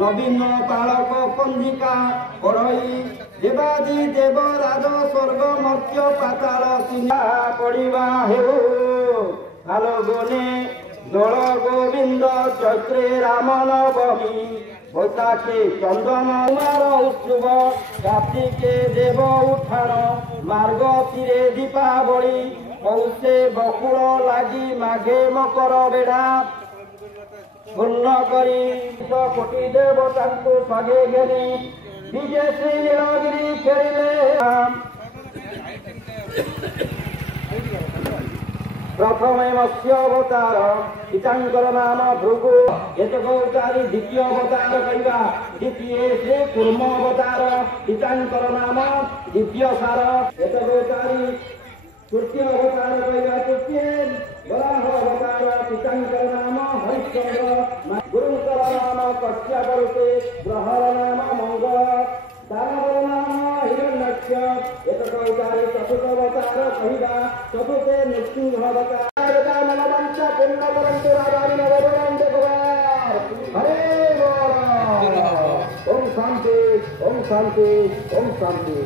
नवीन पालक पंजिका करई देवादी देव राज स्वर्ग मर्त्य पाताल सिंहा पड़िबा हेउ आलोगने दल गोविंद चैत्रे राम नवमी बैशाखे चंदन कुमार उत्सव कार्तिके देव उठाण मार्गशीरे दीपावली पौषे बकुल लागी माघे मकर बेढ़ा पूर्ण करी कोटि देवता स्वागे घेरी विजय श्री नीलगिरी फेरिले प्रथमे मत्स्य अवतार पितांकर नाम भृगु एतकोचारी द्वितीय अवतार करिबा द्वितीय श्री कूर्म अवतार पितांकर नाम दिव्य सार एतकोचारी तृतीय अवतार करिबा तृतीय वराह अवतार पितांकर नाम हरिश्चंद्र गुरुंकर नाम कश्यप रूपे ग्रहर नाम मंगल दानवर नाम हिरण्यक्ष एतकोचारी चतुर्थ अवतार कहिबा चतुर्थे नृसिंह अवतार मनवंश पूर्ण परंतु राजानि नवरं जगवार हरे बोल ओम शांति ओम शांति ओम शांति।